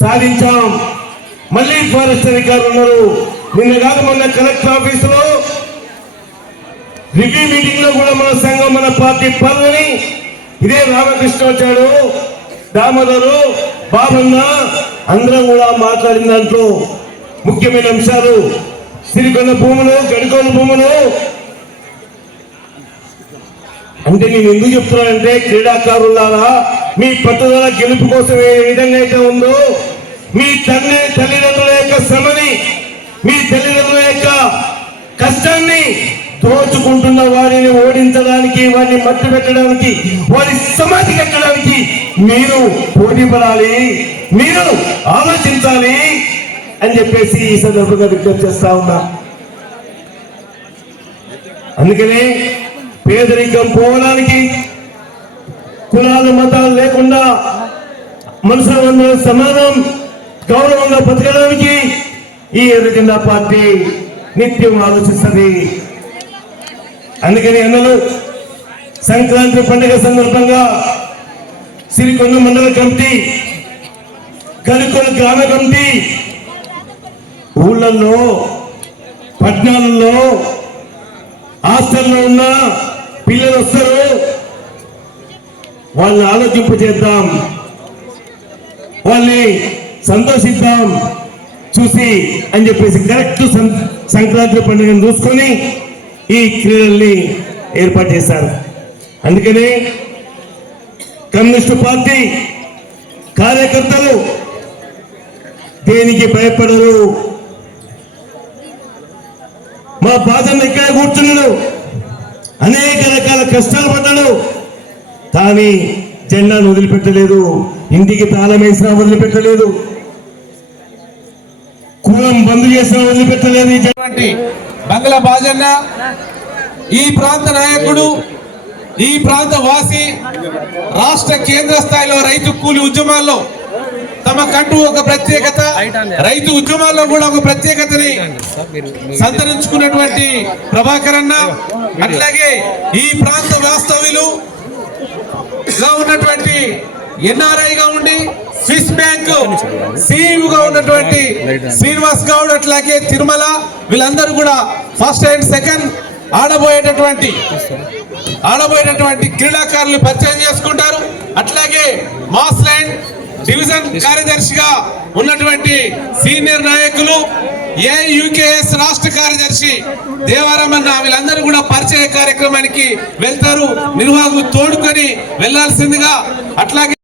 సాధించాం. మళ్ళీ ఫారెస్ట్ అధికారులు ఉన్నారు. నిన్న కాదు మొన్న కలెక్టర్ ఆఫీసులో రివ్యూ మీటింగ్లో కూడా మన సంఘం మన పార్టీ పనులని ఇదే రామకృష్ణ వచ్చాడు. దామోదరు బాబన్న అందరం కూడా మాట్లాడిన దాంట్లో ముఖ్యమైన అంశాలు. సిరికొండ భూములు గడికొండ భూములు అంటే నేను ఎందుకు చెప్తున్నానంటే క్రీడాకారులారా మీ పట్టుదల గెలుపు కోసం ఏ విధంగా అయితే ఉందో మీ తల్లి తల్లిదండ్రుల యొక్క శ్రమని మీ తల్లిదండ్రుల యొక్క కష్టాన్ని దోచుకుంటున్న వారిని ఓడించడానికి వారిని మట్టి పెట్టడానికి వారి సమాధి కట్టడానికి మీరు పోటీ పడాలి మీరు ఆలోచించాలి అని చెప్పేసి ఈ సందర్భంగా విజ్ఞప్తి చేస్తా ఉన్నా. అందుకనే పేదరికం పోవడానికి కులాలు మతాలు లేకుండా మనుషులందరూ సమానం గౌరవంగా బతకడానికి ఈ ఎర్రజెండా పార్టీ నిత్యం ఆలోచిస్తుంది. అందుకని అన్నలు సంక్రాంతి పండుగ సందర్భంగా సిరికొండ మండల కమిటీ గనుకొండ గ్రామ కమిటీ ఊళ్ళల్లో పట్టణాలలో హాస్టల్లో ఉన్న పిల్లలు వస్తారు. వాళ్ళని ఆలోచింప చేద్దాం. వాళ్ళని సంతోషిద్దాం. చూసి అని చెప్పేసి కరెక్ట్ సం- సంక్రాంతి పండుగను చూసుకొని ఈ క్రీడల్ని ఏర్పాటు చేశారు. అందుకనే కమ్యూనిస్టు పార్టీ కార్యకర్తలు దేనికి భయపడరు? మా బాధను ఇక్కడే కూర్చున్నాడు అనేక రకాల కష్టాలు పడ్డాడు కానీ జెండాను వదిలిపెట్టలేదు ఇంటికి తాళం వేసినా వదిలిపెట్టలేదు కులం బంద్ చేసినా వదిలిపెట్టలేదు ఈ జెండా. బంగ్ల బాజన్న ఈ ప్రాంత నాయకుడు ఈ ప్రాంత వాసి రాష్ట్ర కేంద్ర స్థాయిలో రైతు కూలి ఉద్యమాల్లో తమకంటూ ఒక ప్రత్యేకత రైతు ఉద్యమాల్లో కూడా ఒక ప్రత్యేకతని సంతరించుకున్నటువంటి ప్రభాకర్ అన్న అట్లాగే ఈ ప్రాంత వాస్తవ్యులు ఉన్నటువంటి ఎన్ఆర్ఐ గా ఉండి స్విస్ బ్యాంక్ సిఇఓ గా ఉన్నటువంటి శ్రీనివాస్ గౌడ్ అట్లాగే తిరుమల వీళ్ళందరూ కూడా ఫస్ట్ అండ్ సెకండ్ ఆడబోయేటటువంటి ఆడబోయేటటువంటి క్రీడాకారులు పరిచయం చేసుకుంటారు. అట్లాగే మాస్ ల్యాండ్ డివిజన్ కార్యదర్శిగా ఉన్నటువంటి సీనియర్ నాయకులు ఏయుకేఎస్ రాష్ట్ర కార్యదర్శి దేవారామన్న వీళ్ళందరూ కూడా పరిచయ కార్యక్రమానికి వెళ్తారు. నిర్వాహకులు తోడుకొని వెళ్ళాల్సిందిగా అట్లాగే